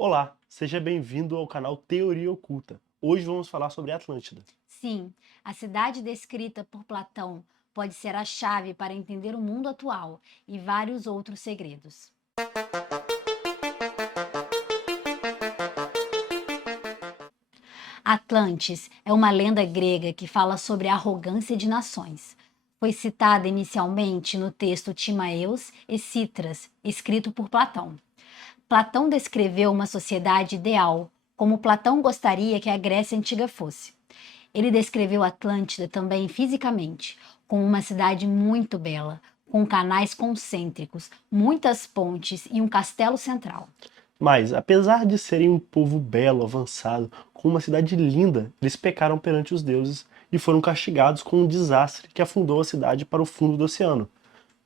Olá, seja bem-vindo ao canal Teoria Oculta. Hoje vamos falar sobre Atlântida. Sim, a cidade descrita por Platão pode ser a chave para entender o mundo atual e vários outros segredos. Atlantis é uma lenda grega que fala sobre a arrogância de nações. Foi citada inicialmente no texto Timaeus e Citras, escrito por Platão. Platão descreveu uma sociedade ideal, como Platão gostaria que a Grécia Antiga fosse. Ele descreveu Atlântida também fisicamente, como uma cidade muito bela, com canais concêntricos, muitas pontes e um castelo central. Mas, apesar de serem um povo belo, avançado, com uma cidade linda, eles pecaram perante os deuses e foram castigados com um desastre que afundou a cidade para o fundo do oceano.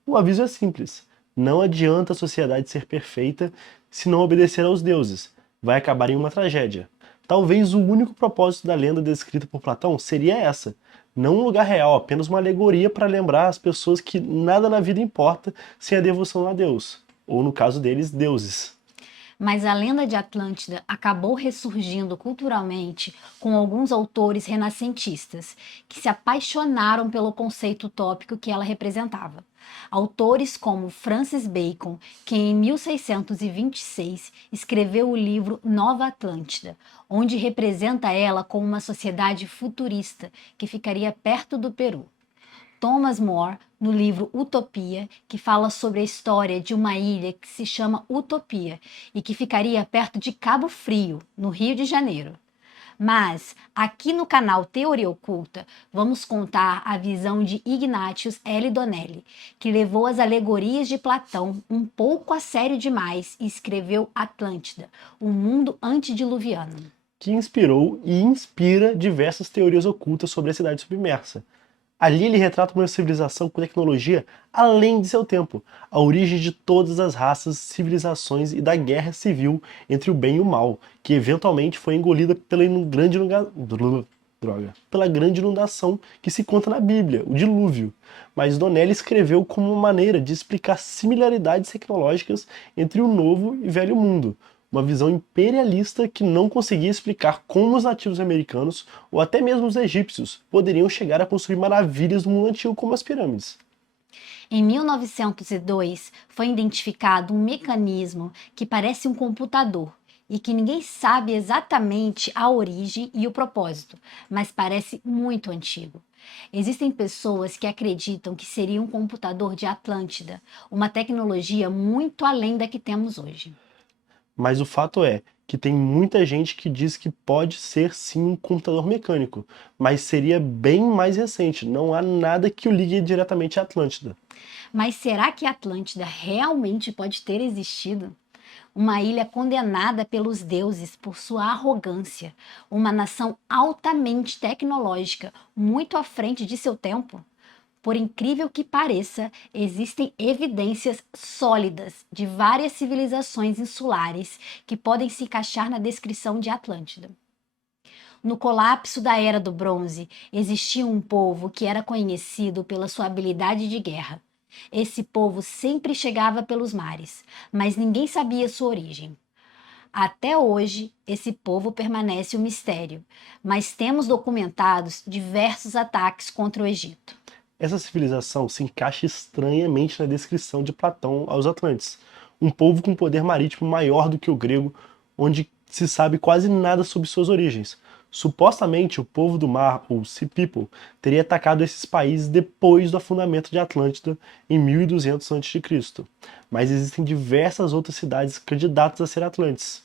O aviso é simples: não adianta a sociedade ser perfeita se não obedecer aos deuses. Vai acabar em uma tragédia. Talvez o único propósito da lenda descrita por Platão seria essa: não um lugar real, apenas uma alegoria para lembrar as pessoas que nada na vida importa sem a devoção a Deus, ou no caso deles, deuses. Mas a lenda de Atlântida acabou ressurgindo culturalmente com alguns autores renascentistas que se apaixonaram pelo conceito utópico que ela representava. Autores como Francis Bacon, que em 1626 escreveu o livro Nova Atlântida, onde representa ela como uma sociedade futurista que ficaria perto do Peru. Thomas More, no livro Utopia, que fala sobre a história de uma ilha que se chama Utopia e que ficaria perto de Cabo Frio, no Rio de Janeiro. Mas, aqui no canal Teoria Oculta, vamos contar a visão de Ignatius L. Donnelly, que levou as alegorias de Platão um pouco a sério demais e escreveu Atlântida, um mundo antediluviano. Que inspirou e inspira diversas teorias ocultas sobre a cidade submersa. Ali ele retrata uma civilização com tecnologia além de seu tempo, a origem de todas as raças, civilizações e da guerra civil entre o bem e o mal, que eventualmente foi engolida pela grande inundação que se conta na Bíblia, o dilúvio. Mas Donnelly escreveu como uma maneira de explicar similaridades tecnológicas entre o novo e velho mundo, uma visão imperialista que não conseguia explicar como os nativos americanos, ou até mesmo os egípcios, poderiam chegar a construir maravilhas do mundo antigo como as pirâmides. Em 1902, foi identificado um mecanismo que parece um computador e que ninguém sabe exatamente a origem e o propósito, mas parece muito antigo. Existem pessoas que acreditam que seria um computador de Atlântida, uma tecnologia muito além da que temos hoje. Mas o fato é que tem muita gente que diz que pode ser sim um computador mecânico, mas seria bem mais recente, não há nada que o ligue diretamente à Atlântida. Mas será que Atlântida realmente pode ter existido? Uma ilha condenada pelos deuses por sua arrogância, uma nação altamente tecnológica, muito à frente de seu tempo. Por incrível que pareça, existem evidências sólidas de várias civilizações insulares que podem se encaixar na descrição de Atlântida. No colapso da Era do Bronze, existia um povo que era conhecido pela sua habilidade de guerra. Esse povo sempre chegava pelos mares, mas ninguém sabia sua origem. Até hoje, esse povo permanece um mistério, mas temos documentados diversos ataques contra o Egito. Essa civilização se encaixa estranhamente na descrição de Platão aos Atlantes, um povo com poder marítimo maior do que o grego, onde se sabe quase nada sobre suas origens. Supostamente, o povo do mar, ou Sea People, teria atacado esses países depois do afundamento de Atlântida em 1200 a.C. Mas existem diversas outras cidades candidatas a ser Atlantes.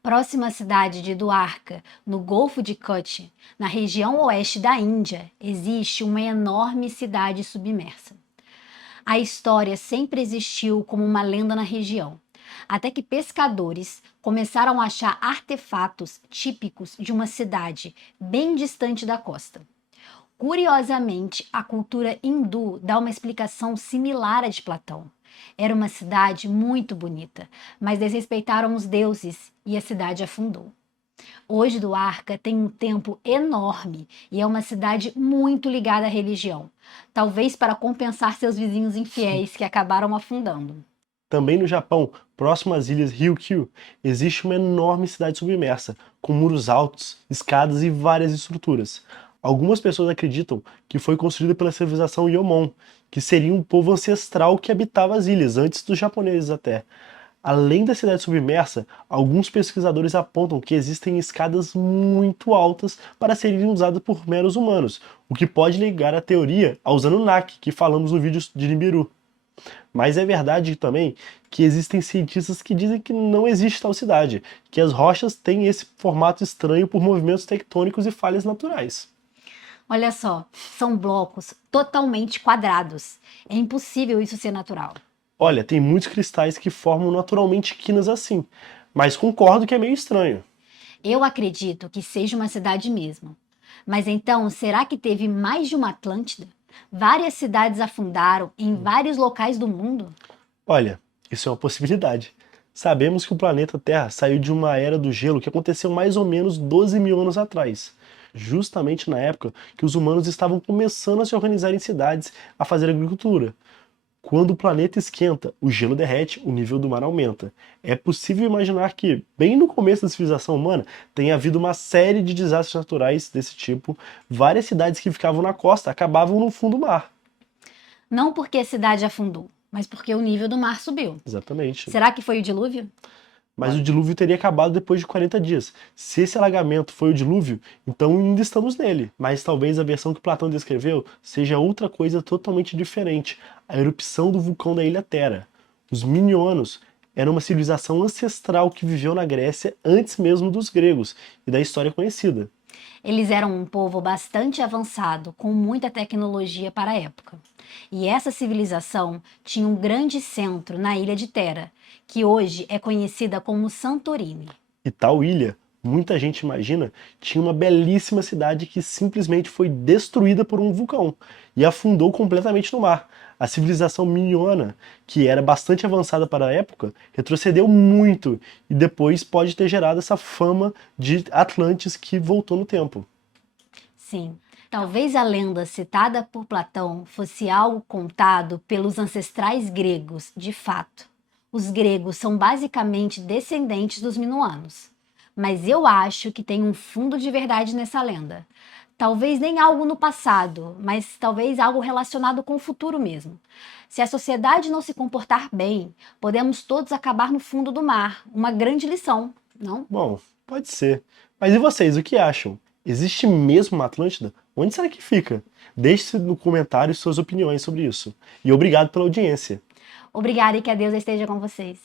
Próxima à cidade de Dwarka, no Golfo de Kutch, na região oeste da Índia, existe uma enorme cidade submersa. A história sempre existiu como uma lenda na região, até que pescadores começaram a achar artefatos típicos de uma cidade bem distante da costa. Curiosamente, a cultura hindu dá uma explicação similar à de Platão. Era uma cidade muito bonita, mas desrespeitaram os deuses e a cidade afundou. Hoje, Duarca tem um templo enorme e é uma cidade muito ligada à religião, talvez para compensar seus vizinhos infiéis que acabaram afundando. Também no Japão, próximo às ilhas Ryukyu, existe uma enorme cidade submersa, com muros altos, escadas e várias estruturas. Algumas pessoas acreditam que foi construída pela civilização Yomon, que seria um povo ancestral que habitava as ilhas, antes dos japoneses até. Além da cidade submersa, alguns pesquisadores apontam que existem escadas muito altas para serem usadas por meros humanos, o que pode ligar a teoria aos Anunnaki, que falamos no vídeo de Nibiru. Mas é verdade também que existem cientistas que dizem que não existe tal cidade, que as rochas têm esse formato estranho por movimentos tectônicos e falhas naturais. Olha só, são blocos totalmente quadrados. É impossível isso ser natural. Olha, tem muitos cristais que formam naturalmente quinas assim, mas concordo que é meio estranho. Eu acredito que seja uma cidade mesmo. Mas então, será que teve mais de uma Atlântida? Várias cidades afundaram em vários locais do mundo? Olha, isso é uma possibilidade. Sabemos que o planeta Terra saiu de uma era do gelo que aconteceu mais ou menos 12 mil anos atrás, justamente na época que os humanos estavam começando a se organizar em cidades, a fazer agricultura. Quando o planeta esquenta, o gelo derrete, o nível do mar aumenta. É possível imaginar que, bem no começo da civilização humana, tenha havido uma série de desastres naturais desse tipo. Várias cidades que ficavam na costa acabavam no fundo do mar. Não porque a cidade afundou, mas porque o nível do mar subiu. Exatamente. Será que foi o dilúvio? Mas o dilúvio teria acabado depois de 40 dias. Se esse alagamento foi o dilúvio, então ainda estamos nele. Mas talvez a versão que Platão descreveu seja outra coisa totalmente diferente, a erupção do vulcão da ilha Tera. Os Minionos eram uma civilização ancestral que viveu na Grécia antes mesmo dos gregos e da história conhecida. Eles eram um povo bastante avançado, com muita tecnologia para a época. E essa civilização tinha um grande centro na ilha de Tera, que hoje é conhecida como Santorini. E tal ilha, muita gente imagina, tinha uma belíssima cidade que simplesmente foi destruída por um vulcão e afundou completamente no mar. A civilização miniona, que era bastante avançada para a época, retrocedeu muito e depois pode ter gerado essa fama de Atlantis que voltou no tempo. Sim, talvez a lenda citada por Platão fosse algo contado pelos ancestrais gregos, de fato. Os gregos são basicamente descendentes dos minoanos. Mas eu acho que tem um fundo de verdade nessa lenda. Talvez nem algo no passado, mas talvez algo relacionado com o futuro mesmo. Se a sociedade não se comportar bem, podemos todos acabar no fundo do mar. Uma grande lição, não? Bom, pode ser. Mas e vocês, o que acham? Existe mesmo uma Atlântida? Onde será que fica? Deixe no comentário suas opiniões sobre isso. E obrigado pela audiência. Obrigada e que a Deus esteja com vocês.